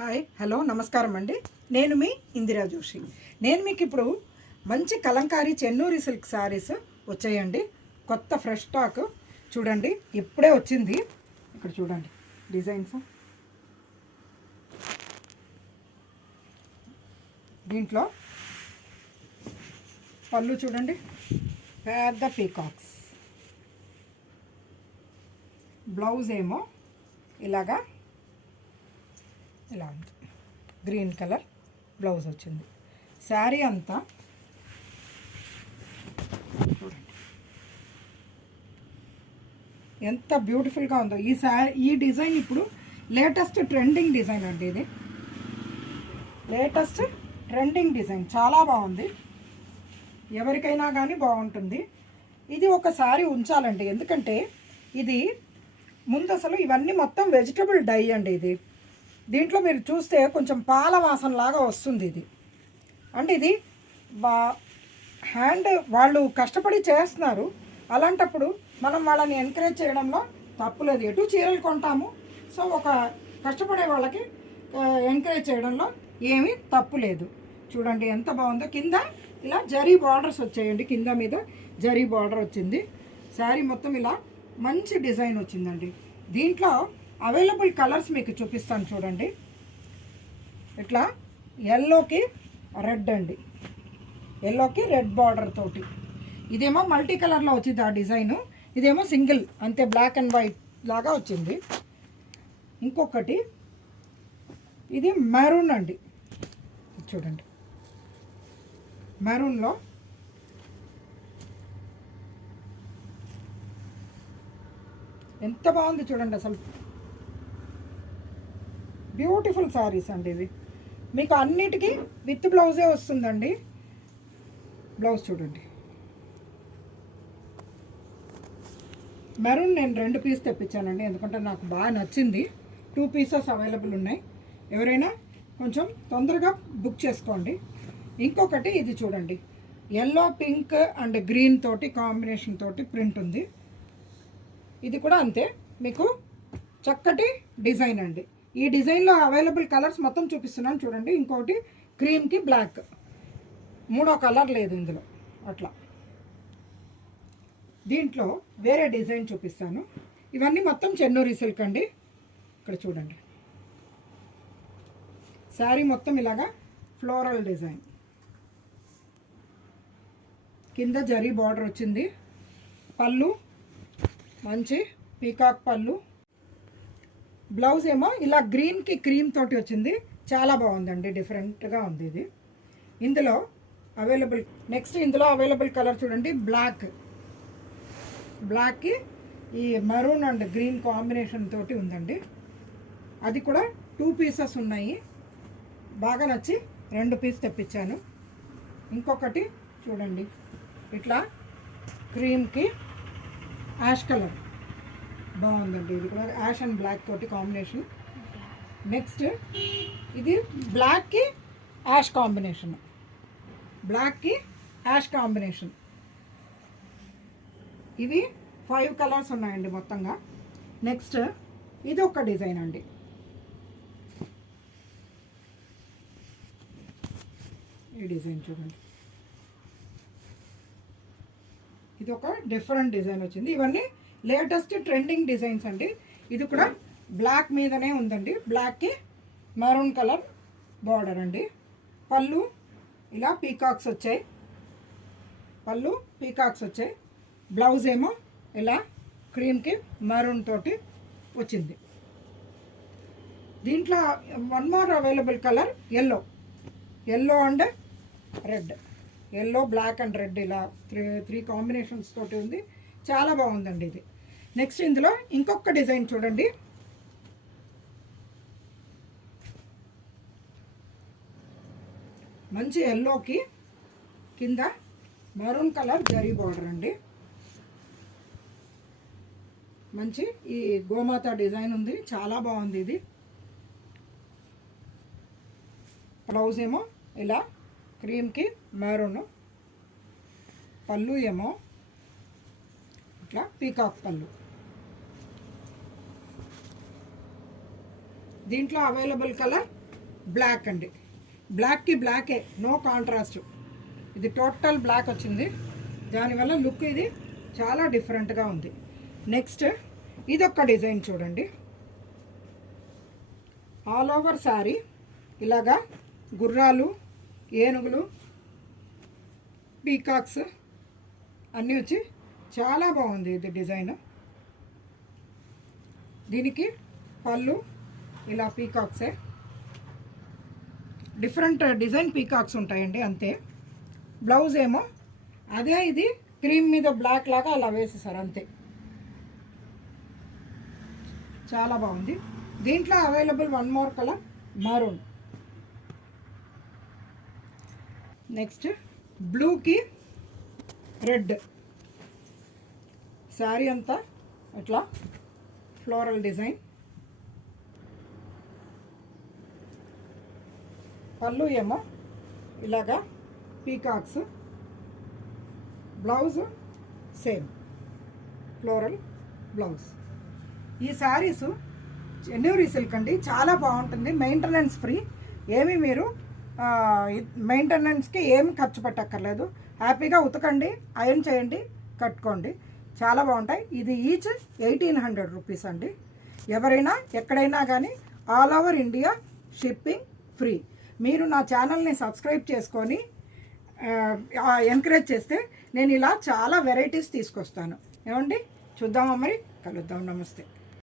Hi hello నమస్కారం అండి. నేను మీ ఇందిరా జోషి. నేను మీకు ఇప్పుడు మంచి కలంకారీ చెన్నూరి సిల్క్ శారీస్ వచ్చాయండి. కొత్త ఫ్రెష్ స్టాక్ చూడండి, ఇప్పుడే వచ్చింది. ఇక్కడ చూడండి డిజైన్స్. దీంట్లో పళ్ళు చూడండి, పెద్ద పీకాక్స్. బ్లౌజ్ ఏమో ఇలా ఉంది, గ్రీన్ కలర్ బ్లౌజ్ వచ్చింది. శారీ అంతా చూడండి ఎంత బ్యూటిఫుల్గా ఉందో. ఈ డిజైన్ ఇప్పుడు లేటెస్ట్ ట్రెండింగ్ డిజైన్ అండి. ఇది లేటెస్ట్ ట్రెండింగ్ డిజైన్, చాలా బాగుంది. ఎవరికైనా కానీ బాగుంటుంది. ఇది ఒకసారి ఉంచాలండి, ఎందుకంటే ఇది ముందు అసలు ఇవన్నీ మొత్తం వెజిటబుల్ డై అండి. ఇది దీంట్లో మీరు చూస్తే కొంచెం పాల వాసన లాగా వస్తుంది ఇది. అంటే ఇది హ్యాండ్ వాళ్ళు కష్టపడి చేస్తున్నారు. అలాంటప్పుడు మనం వాళ్ళని ఎంకరేజ్ చేయడంలో తప్పులేదు. ఎటు చీరలు కొంటాము, సో ఒక కష్టపడే వాళ్ళకి ఎంకరేజ్ చేయడంలో ఏమీ తప్పు లేదు. చూడండి ఎంత బాగుందో. కింద ఇలా జరీ బార్డర్స్ వచ్చాయండి, కింద మీద జరీ బార్డర్ వచ్చింది. శారీ మొత్తం ఇలా మంచి డిజైన్ వచ్చిందండి. దీంట్లో అవైలబుల్ కలర్స్ మీకు చూపిస్తాను చూడండి. ఇట్లా ఎల్లోకి రెడ్ అండి, ఎల్లోకి రెడ్ బార్డర్ తోటి. ఇదేమో మల్టీ కలర్లో వచ్చింది ఆ డిజైను. ఇదేమో సింగిల్ అంతే, బ్లాక్ అండ్ వైట్ లాగా వచ్చింది. ఇంకొకటి ఇది మెరూన్ అండి, చూడండి మెరూన్లో ఎంత బాగుంది చూడండి. అసలు బ్యూటిఫుల్ శారీస్ అండి ఇవి. మీకు అన్నిటికీ విత్ బ్లౌజే వస్తుందండి. బ్లౌజ్ చూడండి. మెరూన్ నేను 2 పీస్ తెప్పించానండి, ఎందుకంటే నాకు బాగా నచ్చింది. 2 పీసెస్ అవైలబుల్ ఉన్నాయి. ఎవరైనా కొంచెం తొందరగా బుక్ చేసుకోండి. ఇంకొకటి ఇది చూడండి, ఎల్లో పింక్ అండ్ గ్రీన్ తోటి కాంబినేషన్ తోటి ప్రింట్ ఉంది. ఇది కూడా అంతే, మీకు చక్కటి డిజైన్ అండి. ఈ డిజైన్లో అవైలబుల్ కలర్స్ మొత్తం చూపిస్తున్నాను చూడండి. ఇంకోటి క్రీమ్కి బ్లాక్, 3వ కలర్ లేదు ఇందులో. అట్లా దీంట్లో వేరే డిజైన్ చూపిస్తాను. ఇవన్నీ మొత్తం చెన్నూరి సిల్క్ అండి. ఇక్కడ చూడండి, శారీ మొత్తం ఇలాగా ఫ్లోరల్ డిజైన్, కింద జరీ బార్డర్ వచ్చింది. పళ్ళు మంచి పీకాక్ పళ్ళు. బ్లౌజ్ ఏమో ఇలా గ్రీన్కి క్రీమ్ తోటి వచ్చింది. చాలా బాగుందండి, డిఫరెంట్గా ఉంది ఇది. ఇందులో అవైలబుల్ ఇందులో అవైలబుల్ కలర్ చూడండి, బ్లాక్కి ఈ మెరూన్ అండ్ గ్రీన్ కాంబినేషన్ తోటి ఉందండి. అది కూడా 2 పీసెస్ ఉన్నాయి. బాగా నచ్చి 2 పీస్ తెప్పించాను. ఇంకొకటి చూడండి, ఇట్లా క్రీమ్కి యాష్ కలర్ బాగుందండి. ఇది కూడా యాష్ అండ్ బ్లాక్ తోటి కాంబినేషన్. నెక్స్ట్ ఇది బ్లాక్కి యాష్ కాంబినేషన్, ఇవి 5 కలర్స్ ఉన్నాయండి మొత్తంగా. నెక్స్ట్ ఇది ఒక డిజైన్ అండి. ఈ డిజైన్ చూడండి, ఇది ఒక డిఫరెంట్ డిజైన్ వచ్చింది. ఇవన్నీ లేటెస్ట్ ట్రెండింగ్ డిజైన్స్ అండి. ఇది కూడా బ్లాక్ మీదనే ఉందండి, బ్లాక్కి మెరూన్ కలర్ బార్డర్ అండి. పళ్ళు ఇలా పీకాక్స్ వచ్చాయి, బ్లౌజ్ ఏమో ఇలా క్రీమ్కి మెరూన్ తోటి వచ్చింది. దీంట్లో 1 more available colour yellow and red, yellow black and red, ఇలా 3 కాంబినేషన్స్ తోటి ఉంది. చాలా బాగుందండి ఇది. నెక్స్ట్ ఇందులో ఇంకొక డిజైన్ చూడండి, మంచి ఎల్లోకి కింద మెరూన్ కలర్ జరీ బార్డర్ అండి. మంచి ఈ గోమాత డిజైన్ ఉంది, చాలా బాగుంది ఇది. బ్లౌజ్ ఏమో ఇలా క్రీమ్కి మెరూన్, పళ్ళు ఏమో ఇట్లా పీకాక్ పళ్ళు. దీంట్లో అవైలబుల్ కలర్ బ్లాక్ అండి. బ్లాక్కి బ్లాకే, నో కాంట్రాస్ట్. ఇది టోటల్ బ్లాక్ వచ్చింది, దానివల్ల లుక్ ఇది చాలా డిఫరెంట్గా ఉంది. నెక్స్ట్ ఇదొక్క డిజైన్ చూడండి. ఆల్ ఓవర్ శారీ ఇలాగా గుర్రాలు, ఏనుగులు, పీకాక్స్ అన్నీ వచ్చి చాలా బాగుంది ఇది డిజైన్. దీనికి పళ్ళు ఇలా పీకాక్సే, డిఫరెంట్ డిజైన్ పీకాక్స్ ఉంటాయండి అంతే. బ్లౌజ్ ఏమో అదే, ఇది క్రీమ్ మీద బ్లాక్ లాగా అలా వేసేసారు అంతే. చాలా బాగుంది. దీంట్లో available one more colour maroon. Next బ్లూకి రెడ్. శారీ అంతా ఇట్లా ఫ్లోరల్ డిజైన్. పళ్ళు ఏమో ఇలాగా peacocks. Blouse same floral blouse. ఈ శారీస్ చెన్నూరి సిల్క్ అండి, చాలా బాగుంటుంది. Maintenance free. ఏమి మీరు మెయింటెనెన్స్కి ఏమి ఖర్చు పెట్టక్కర్లేదు. హ్యాపీగా ఉతకండి, ఐరన్ చేయండి, కట్టుకోండి. చాలా బాగుంటాయి. ఇది ఈచ్ 1800 రూపీస్ అండి. ఎవరైనా ఎక్కడైనా కానీ all over India shipping free. మీరు నా ఛానల్ని సబ్స్క్రైబ్ చేసుకొని ఎంకరేజ్ చేస్తే నేను ఇలా చాలా వెరైటీస్ తీసుకొస్తాను. ఏమండి, చూద్దామా మరి? కలుద్దాం. నమస్తే.